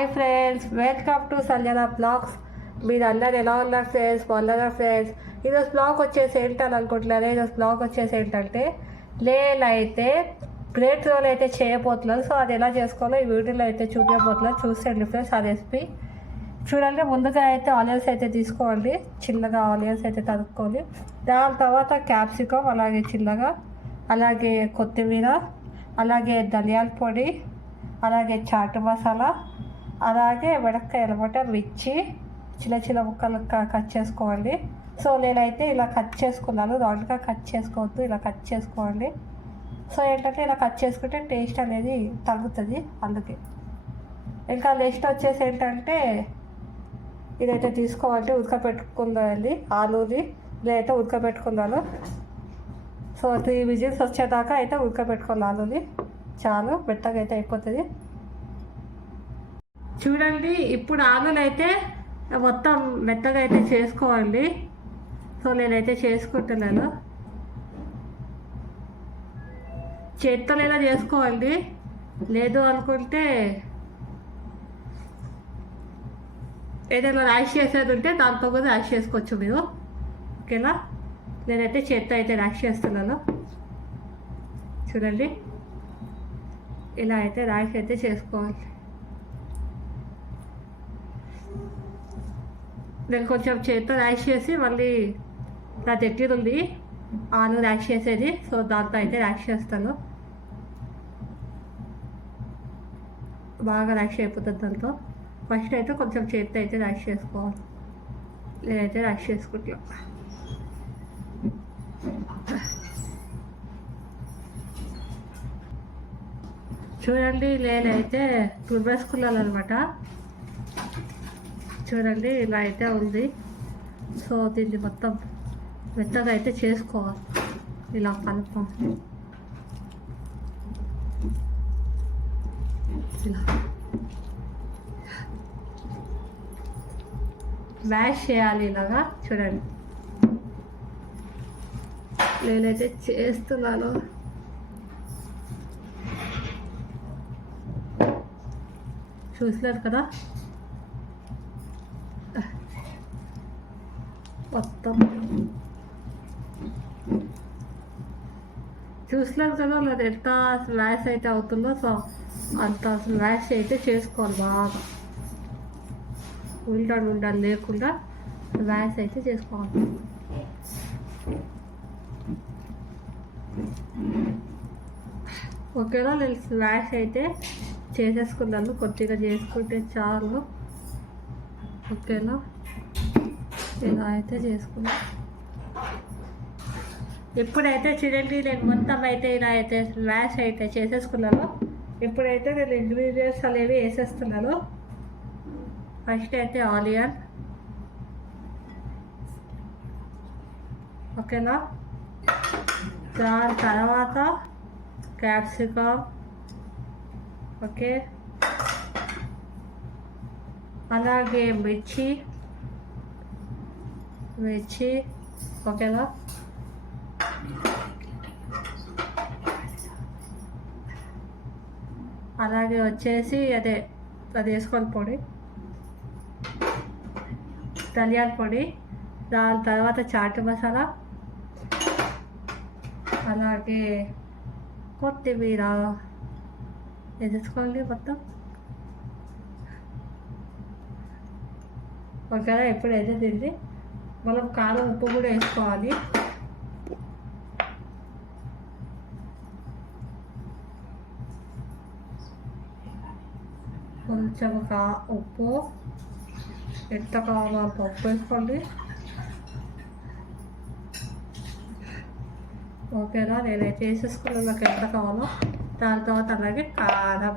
Hi friends, welcome to Sanjana blogs. మీరు అందరు ఎలా ఉన్నారు ఫ్రెండ్స్? బాగున్నారా ఫ్రెండ్స్? ఈరోజు బ్లాగ్ వచ్చేసి ఏంటని అనుకుంటున్నారు. ఈరోజు బ్లాగ్ వచ్చేసి ఏంటంటే నేనైతే బ్రెడ్ రోల్ అయితే చేయబోతున్నాను. సో అది ఎలా చేసుకోవాలో ఈ వీడియోలో అయితే చూపించబోతున్నాను. చూసేయండి ఫ్రెండ్స్ ఆ రెసిపీ. చూడండి, ముందుగా అయితే ఆనియన్స్ అయితే తీసుకోండి. చిన్నగా ఆనియన్స్ అయితే తరుక్కోండి. దాని తర్వాత క్యాప్సికమ్ అలాగే చిన్నగా, అలాగే కొత్తిమీర, అలాగే ధనియాల పొడి, అలాగే చాట్ మసాలా, అలాగే మిరపకాయలు అనమాట, మిర్చి చిన్న చిన్న ముక్కలు కట్ చేసుకోండి. సో నేనైతే ఇలా కట్ చేసుకున్నాను. రౌండ్గా కట్ చేసుకోవద్దు, ఇలా కట్ చేసుకోండి. సో ఏంటంటే ఇలా కట్ చేసుకుంటే టేస్ట్ అనేది తగ్గుతుంది, అందుకే. ఇంకా నెక్స్ట్ వచ్చేసి ఏంటంటే ఇదైతే తీసుకోవాలి, ఉడకపెట్టుకుందండి ఆలూని. నేనైతే ఉడకపెట్టుకున్నాను. సో 3 విజిల్స్ వచ్చేదాకా అయితే ఉడకపెట్టుకున్నాను ఆలూని. చాలు, మెత్తగా అయితే అయిపోతుంది. చూడండి, ఇప్పుడు ఆలూలు అయితే మొత్తం మెత్తగా అయితే చేసుకోవాలి. సో నేనైతే చేసుకుంటున్నాను. చేత్తోనైనా చేసుకోవాలి, లేదు అనుకుంటే ఏదైనా ర్యాష్ చేసేది ఉంటే దాంతో కూడా ర్యాష్ చేసుకోవచ్చు మీరు. ఓకేనా? నేనైతే చేత్తో అయితే ర్యాష్ చేస్తున్నాను. చూడండి, ఇలా అయితే ర్యాష్ అయితే చేసుకోవాలి. నేను కొంచెం చేత్తో ర్యాష్ చేసి మళ్ళీ నా దగ్గర ఉంది ఆలు ర్యాష్ చేసేది. సో దాంతో అయితే ర్యాష్ చేస్తాను. బాగా ర్యాష్ అయిపోతుంది దాంతో. ఫస్ట్ అయితే కొంచెం చేత్తో అయితే ర్యాష్ చేసుకోవాలి. నేనైతే ర్యాష్ చేసుకుంటున్నాను. చూడండి, నేనైతే తురిమేసుకున్నాను అనమాట. చూడండి, ఇలా అయితే ఉంది. సో దీన్ని మొత్తం మెత్తగా అయితే చేసుకోవాలి. ఇలా కలుపు, ఇలా మ్యాష్ చేయాలి ఇలాగా. చూడండి, నేనైతే చేస్తున్నాను. చూసినారు కదా, మొత్తం చూసినారు కదా నాకు ఎంత స్మాష్ అయితే అవుతుందో. సో అంత స్మాష్ అయితే చేసుకోవాలి బాగా, ఉండాలి లేకుండా స్మాష్ అయితే చేసుకోవాలి. ఓకేనా? నేను స్మాష్ అయితే చేసేసుకున్నాను. కొద్దిగా చేసుకుంటే చాలు. ఓకేనా? ఇలా అయితే చేసుకున్నాను. ఇప్పుడైతే చూడండి, నేను మొత్తం అయితే ఇలా అయితే స్మాష్ అయితే చేసేసుకున్నాను. ఇప్పుడైతే నేను ఇంగ్రీడియంట్స్ అనేవి వేసేస్తున్నాను. ఫస్ట్ అయితే ఆనియన్, ఓకేనా? దాని తర్వాత క్యాప్సికమ్, ఓకే, అలాగే మిర్చి, ఓకేనా? అలాగే వచ్చేసి అది వేసుకొని పొడి, ధనియాల పొడి, దాని తర్వాత చాట్ మసాలా, అలాగే కొత్తిమీర వేసుకోండి మొత్తం. ఓకేనా? ఎప్పుడైతే తింది మనం కారం ఉప్పు కూడా వేసుకోవాలి. కొంచెం ఉప్పు ఎంత కావాలో అంత ఉప్పు వేసుకోండి. ఓకేనా? నేనైతే వేసేసుకున్నాను నాకు ఎంత కావాలో. దాని తర్వాత అలాగే కారం,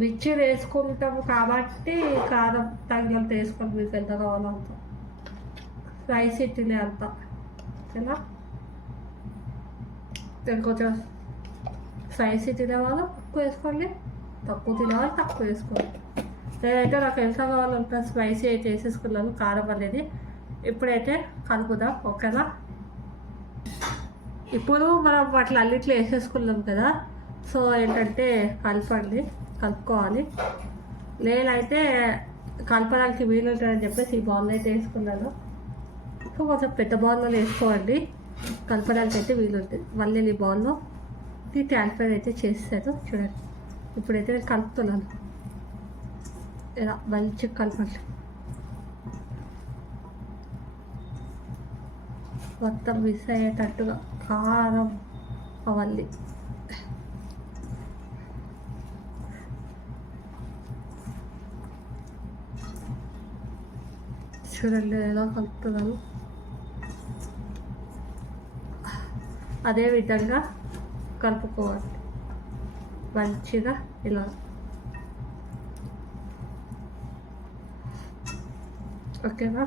మిర్చి వేసుకుంటాము కాబట్టి కారం తగినంత వేసుకోండి, మీకు ఎంత కావాలో అంత. స్పైసీ తినే అంత. ఓకేనా? కొంచెం స్పైసీ తినేవాళ్ళు ఎక్కువ వేసుకోండి, తక్కువ తినేవాళ్ళు తక్కువ వేసుకోండి. నేనైతే నాకు ఎంత కావాలంత స్పైసీ అయితే వేసేసుకున్నాను కారం అనేది. ఇప్పుడైతే కలుపుదాం. ఓకేనా? ఇప్పుడు మనం వాటిలో అన్నిట్లో వేసేసుకున్నాం కదా. సో ఏంటంటే కలుపుకోవాలి. నేనైతే కలపడానికి వీలు ఉంటుందని చెప్పేసి ఈ బౌల్ అయితే వేసుకున్నాను. సో కొంచెం పెద్ద బౌల్లో వేసుకోండి, కలపడానికి అయితే వీలు ఉంటుంది. మళ్ళీ ఈ బౌల్లో ట్రాన్స్ఫర్ అయితే చేస్తాను. చూడండి, ఇప్పుడైతే నేను కలుపుతున్నాను. ఇలా మంచిగా కలపండి, మొత్తం మిక్స్ అయ్యేటట్టుగా కారం అవన్నీ. చూడండి ఎలా కలుపుతున్నాను. అదే విధంగా కలుపుకోవాలి మంచిగా ఇలా. ఓకేనా?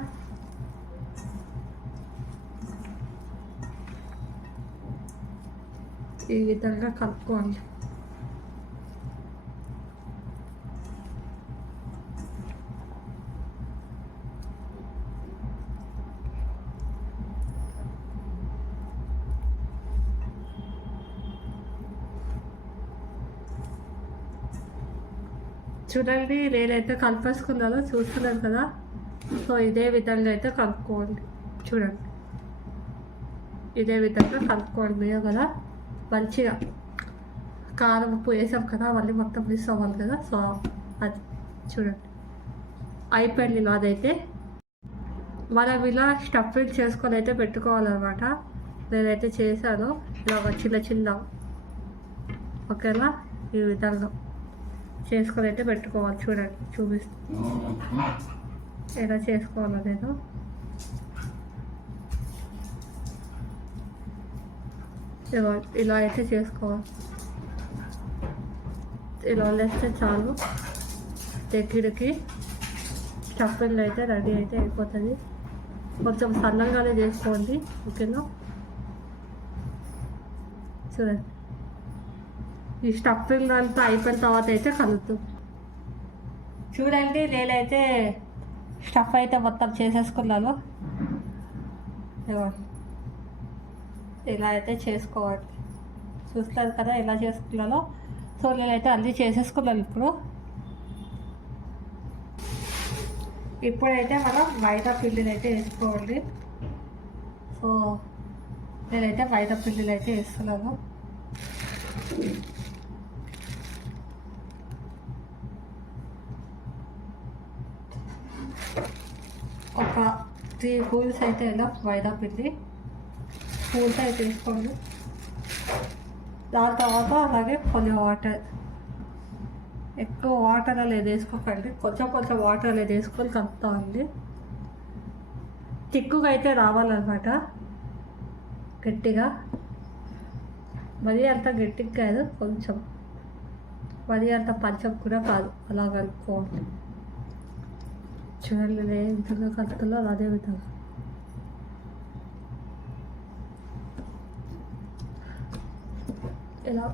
ఈ విధంగా కలుపుకోవాలి. చూడండి, నేనైతే కలిపేసుకున్నాను, చూస్తున్నాను కదా. సో ఇదే విధంగా అయితే కలుపుకోండి. చూడండి, ఇదే విధంగా కలుపుకోండి కదా. మంచిగా కారం ఉప్పు వేసాం కదా, మళ్ళీ మొత్తం మిక్స్ అవ్వాలి కదా. సో అది చూడండి అయిపోయింది నాదైతే. మనం ఇలా స్టఫింగ్ చేసుకొని అయితే పెట్టుకోవాలన్నమాట. నేనైతే చేశాను ఇలాగ చిన్న ఓకేనా. ఈ విధంగా చేసుకొని అయితే పెట్టుకోవాలి. చూడండి, చూపిస్తాను ఎలా చేసుకోవాలో నేను. ఇలా అయితే చేసుకోవాలి. ఇలా వేస్తే చాలు, దగ్గరికి స్టఫింగ్ అయితే రెడీ అయితే అయిపోతుంది. కొంచెం సన్నంగానే చేసుకోండి, ఓకేనా. చూడండి, ఈ స్టఫింగ్ అంతా అయిపోయిన తర్వాత అయితే కలుపుతాం. చూడండి, నేనైతే స్టఫ్ అయితే మొత్తం చేసేసుకున్నాను. ఇలా అయితే చేసుకోవాలి. చూస్తారు కదా ఎలా చేసుకున్నానో. సో నేనైతే అన్నీ చేసేసుకున్నాను. ఇప్పుడైతే మనం మైదా పిండిని అయితే వేసుకోవాలి. సో నేనైతే మైదా పిండిని అయితే వేస్తున్నాను. ఒక 3 స్పూన్స్ అయితే ఇలా మైదా పిండి స్పూన్స్ అయితే వేసుకోండి. దాని తర్వాత అలాగే కొంచెం వాటర్, ఎక్కువ వాటర్ అనేది వేసుకోకండి, కొంచెం వాటర్ అనేది వేసుకొని కలుపుతామండి. తిక్కుగా అయితే రావాలన్నమాట, గట్టిగా. మరీ అంత గట్టిగా కాదు, కొంచెం మరీ అంత పంచం కూడా కాదు, అలా కలుపుకోవాలి. చూడండి ఏ విధంగా కలుపుతున్నారు అదే విధంగా. ఇలా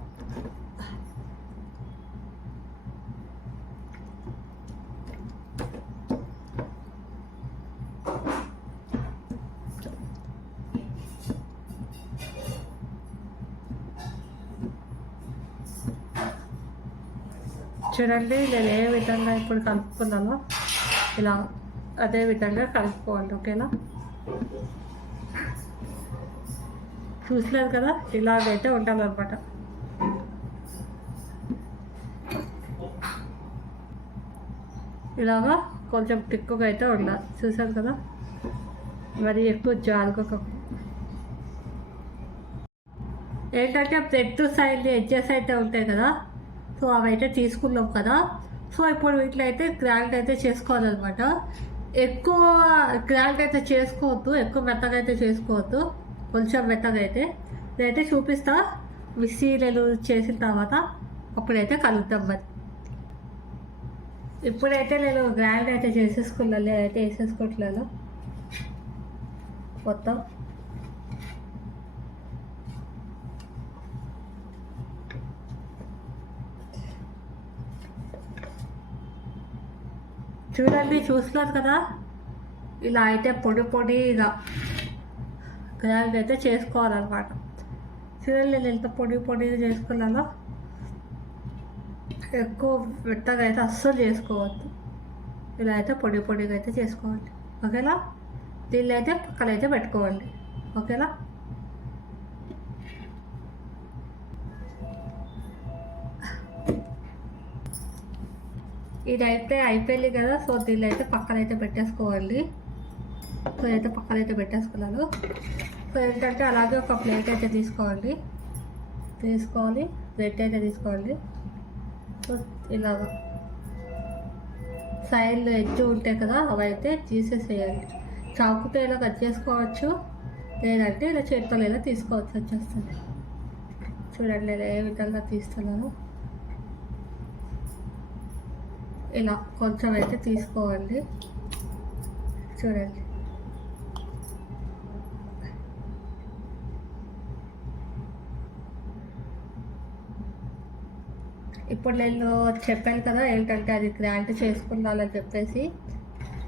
చూడండి, నేను ఏ విధంగా ఇప్పుడు కలుపుకున్నానో ఇలా అదే విధంగా కలుపుకోవాలి, ఓకేనా. చూసలేదు కదా, ఇలాగైతే ఉండాలన్నమాట. ఇలాగా కొంచెం తిక్కుగా అయితే ఉండాలి, చూసారు కదా. మరి ఎక్కువ జారుకోక. ఏంటంటే బ్రెడ్ సైడ్ ఎడ్జెస్ అయితే ఉంటాయి కదా, సో అవి అయితే తీసుకున్నాం కదా. సో ఇప్పుడు వీటిలో అయితే గ్రాండ్ అయితే చేసుకోవాలన్నమాట. ఎక్కువ గ్రాండ్ అయితే చేసుకోవద్దు, ఎక్కువ మెత్తగా అయితే చేసుకోవద్దు, కొంచెం మెత్తగా అయితే. నేనైతే చూపిస్తా మిక్సీలు చేసిన తర్వాత, అప్పుడైతే కలుగుతాం. మరి ఇప్పుడైతే నేను గ్రాండ్ అయితే చేసేసుకున్నాను, నేనైతే వేసేసుకోవట్లేదు మొత్తం. చూడండి, చూస్తున్నారు కదా, ఇలా అయితే పొడిగా గ్రైండ్ అయితే చేసుకోవాలన్నమాట. చూడండి నేను ఎంత పొడిగా చేసుకున్నానో. ఎక్కువ మెత్తగా అయితే అస్సలు చేసుకోవద్దు. ఇలా అయితే పొడిగా అయితే చేసుకోవాలి. ఓకేనా? దీన్ని అయితే పక్కన అయితే పెట్టుకోవాలి. ఓకేనా? ఇది అయితే అయిపోయింది కదా. సో దీన్ని అయితే పక్కన అయితే పెట్టేసుకోవాలి. సో అయితే పక్కన అయితే పెట్టేసుకున్నాను. సో ఏంటంటే అలాగే ఒక ప్లేట్ అయితే తీసుకోవాలి. ప్లేట్ అయితే తీసుకోవాలి. సో ఇలాగ సైడ్లో ఎడ్జ్ ఉంటాయి కదా, అవి అయితే తీసేసేయాలి. చాకుతో ఇలా కట్ చేసుకోవచ్చు, లేదంటే ఇలా చేతితో ఇలా తీసుకోవచ్చు. వచ్చేస్తుంది. చూడండి నేను ఏ విధంగా తీస్తున్నాను. ఇలా కొంచెం అయితే తీసుకోవాలి. చూడండి. ఇప్పుడు నేను చెప్పాను కదా ఏంటంటే అది గ్రాండ్ చేసుకుందామని చెప్పేసి.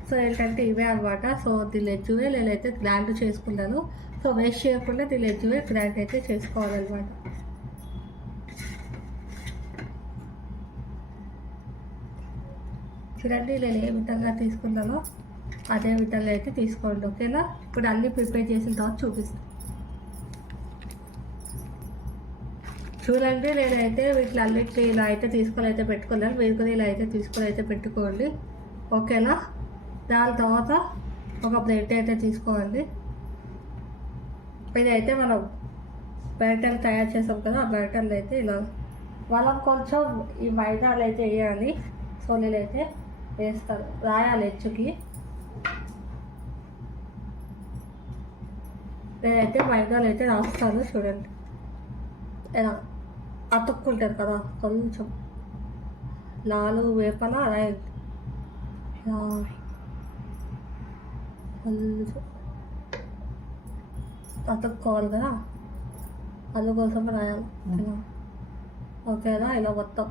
సో ఏంటంటే ఇవే అనమాట. సో దీని ఎజ్జువే నేనైతే గ్రాండ్ చేసుకున్నాను. సో వేస్ట్ చేయకుండా దీని ఎజ్జువే గ్రాండ్ అయితే చేసుకోవాలన్నమాట. చూడండి నేను ఏ విధంగా తీసుకున్నానో అదే విధంగా అయితే తీసుకోండి. ఓకేనా? ఇప్పుడు అన్నీ ప్రిపేర్ చేసిన తర్వాత చూపిస్తాను. చూడండి నేనైతే వీటిని అన్నిటిని ఇలా అయితే తీసుకొని అయితే పెట్టుకున్నాను. మీరు కూడా ఇలా అయితే తీసుకొని అయితే పెట్టుకోండి. ఓకేనా? దాని తర్వాత ఒక ప్లేట్ అయితే తీసుకోవాలి. ఇదైతే మనం బ్యాటర్ తయారు చేసాం కదా, ఆ బ్యాటర్లు అయితే ఇలా మనం కొంచెం ఈ మైదాలు అయితే వేయాలి. సో నేనైతే వేస్తాను, రాయాలి హెచ్చుకి. నేనైతే మైదాలు అయితే రాస్తాను. చూడండి ఎలా అతుక్కుంటుంది కదా, కొంచెం 4 వేపల రాయాలి. కొంచెం అతుక్కోవాలి కదా, అందుకోసం రాయాలి. ఓకేనా? ఇలా మొత్తం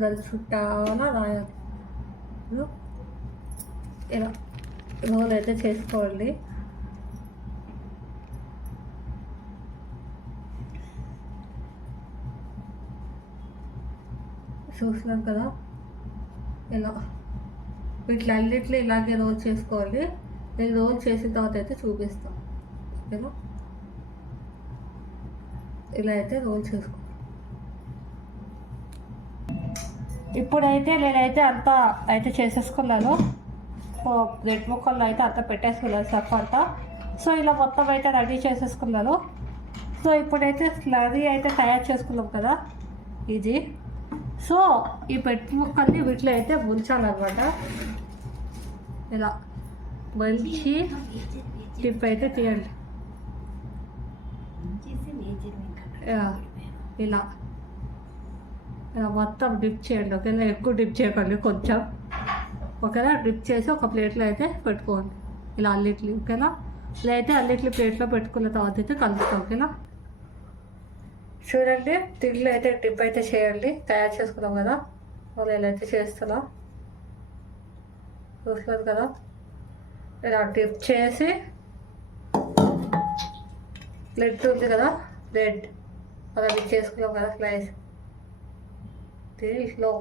దాని చుట్టాలా రాయాలి. ఇలా రోల్ అయితే చేసుకోండి. చూసినాం కదా ఇలా వీటిలన్నిటిని ఇలాగే రోల్ చేసుకోవాలి. నేను రోల్ చేసిన తర్వాత అయితే చూపిస్తాను. ఓకేనా? ఇలా అయితే రోల్ చేసుకో. ఇప్పుడైతే నేనైతే అంతా అయితే చేసేసుకున్నాను. సో బ్రెడ్ ముక్కల్లో అయితే అంతా పెట్టేసుకున్నాను సర్ఫ్ అంతా. సో ఇలా మొత్తం అయితే రెడీ చేసేసుకున్నాను. సో ఇప్పుడైతే స్లర్రీ అయితే తయారు చేసుకున్నాం కదా ఇది. సో ఈ బ్రెడ్ ముక్కల్ని వీటిలో అయితే ముంచాలన్నమాట. ఇలా మంచి టిప్ అయితే తీయండి. ఇలా ఇలా మొత్తం డిప్ చేయండి. ఓకేనా? ఎక్కువ డిప్ చేయకండి, కొంచెం. ఓకేనా? డిప్ చేసి ఒక ప్లేట్లో అయితే పెట్టుకోండి. ఇలా అన్నిటిని. ఓకేనా? ఇలా అయితే అన్నిటిని ప్లేట్లో పెట్టుకున్న తర్వాత అయితే కలుపుతాం. ఓకేనా? చూడండి దీంట్లో అయితే డిప్ అయితే చేయండి. తయారు చేసుకున్నాం కదా, నేను అయితే చేస్తున్నా. చూస్తున్నారు కదా, ఇలా డిప్ చేసి బ్రెడ్ ఉంది కదా, బ్రెడ్ అలా చేసుకున్నాం కదా స్లైస్, దీంట్లో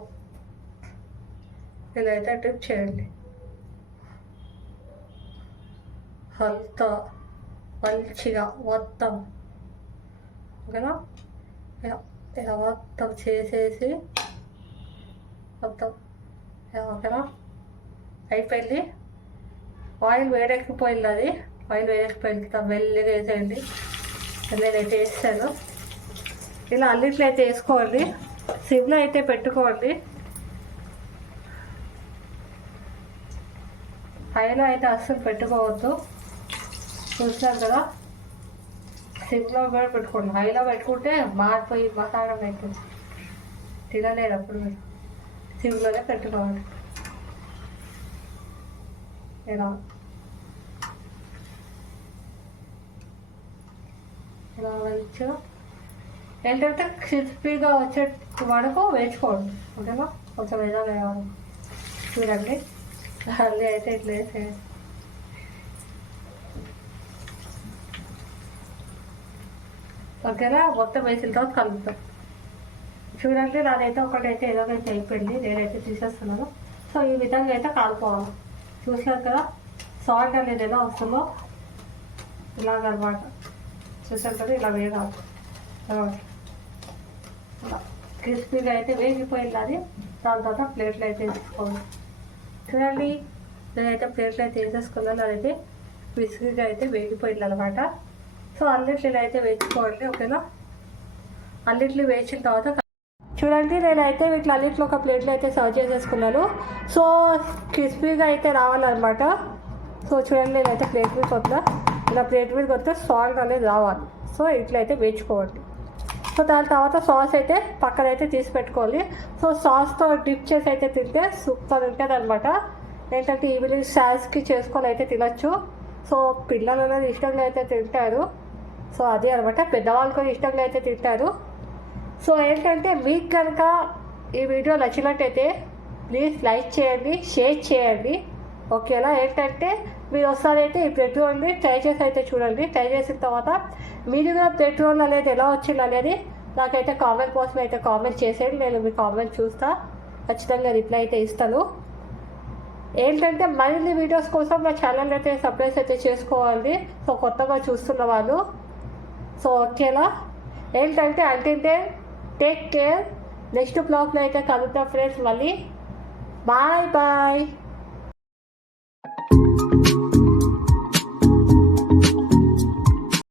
ఇలా అయితే డిప్ చేయండి. అంతా మంచిగా మొత్తం. ఓకేనా? ఇలా మొత్తం చేసేసి మొత్తం. ఓకేనా? అయిపోయింది. ఆయిల్ వేడెక్కిపోయింది. అది ఆయిల్ వేడెక్కిపోయింది. మెల్లిగా వేసేయండి. నేనైతే వేసాను. ఇలా అన్నిట్లో అయితే వేసుకోండి. సిమ్లో అయితే పెట్టుకోండి. హైలో అయితే అస్సలు పెట్టుకోవద్దు. చూసారు కదా, సిమ్లో కూడా పెట్టుకోండి. హైలో పెట్టుకుంటే మారిపోయి మసాలా అవుతుంది, తినలేదు. అప్పుడు సిమ్లోనే పెట్టుకోవాలి. ఇలా ఇలా మంచిగా ఏంటంటే క్రిస్పీగా వచ్చే వరకు వేసుకోండి. ఓకేనా? కొంచెం ఏదో వేయాలి. చూడండి అన్నీ అయితే ఇట్లా వేసేయండి. ఓకేనా, మొత్తం వేసిన తర్వాత కలుపుతాం. చూడండి నాదైతే ఒకటైతే ఏదోకైతే అయిపోయింది, నేనైతే తీసేస్తున్నాను. సో ఈ విధంగా అయితే కాలుకోవాలి. చూసారు కదా సాల్ట్ అనేది ఎలా వస్తుందో, ఇలాగనమాట. చూసారు కదా ఇలా వేగాలి. క్రిస్పీగా అయితే వేగిపోయింది అది. దాని తర్వాత ప్లేట్లు అయితే వేసుకోవాలి. చూడండి నేనైతే ప్లేట్లు అయితే వేసేసుకున్నాను. అదైతే క్రిస్పీగా అయితే వేగిపోయింది అనమాట. సో అన్నిట్లు అయితే వేసుకోండి. ఓకేనా, అన్నిట్లు వేసిన తర్వాత చూడండి నేనైతే వీటిలో అన్నిట్లో ఒక ప్లేట్లో అయితే సర్వ్ చేసేసుకున్నాను. సో క్రిస్పీగా అయితే రావాలన్నమాట. సో చూడండి నేనైతే ప్లేట్ మీద కొత్త ఇలా ప్లేట్ మీద కొత్త సాల్ట్ అనేది రావాలి. సో ఇట్లా అయితే వేయించుకోవాలి. సో దాని తర్వాత సాస్ అయితే పక్కన అయితే తీసి పెట్టుకోవాలి. సో సాస్తో డిప్ చేసి అయితే తింటే సూపర్ ఉంటుంది అనమాట. ఏంటంటే ఈవినింగ్ స్నాక్స్కి చేసుకొని అయితే తినచ్చు. సో పిల్లలు అనేది ఇష్టంగా అయితే తింటారు. సో అదే అనమాట, పెద్దవాళ్ళు కూడా ఇష్టంగా అయితే తింటారు. సో ఏంటంటే మీకు కనుక ఈ వీడియో నచ్చినట్టయితే ప్లీజ్ లైక్ చేయండి, షేర్ చేయండి. ఓకేనా, ఏంటంటే మీరు ఒకసారి అయితే ఈ బ్రెడ్ రోల్ని ట్రై చేసి అయితే చూడండి. ట్రై చేసిన తర్వాత మీరు కూడా బ్రెడ్ రోల్ అనేది ఎలా వచ్చింది అనేది నాకైతే కామెంట్ కోసం అయితే కామెంట్ చేసేయండి. నేను మీ కామెంట్ చూస్తా, ఖచ్చితంగా రిప్లై అయితే ఇస్తాను. ఏంటంటే మరిన్ని వీడియోస్ కోసం నా ఛానల్ అయితే సబ్స్క్రైబ్ అయితే చేసుకోవాలి. సో కొత్తగా చూస్తున్న వాళ్ళు. సో ఓకేనా, ఏంటంటే అంటే టేక్ కేర్. నెక్స్ట్ బ్లాగ్లో అయితే కలుద్దాం ఫ్రెండ్స్. మళ్ళీ బాయ్ బాయ్.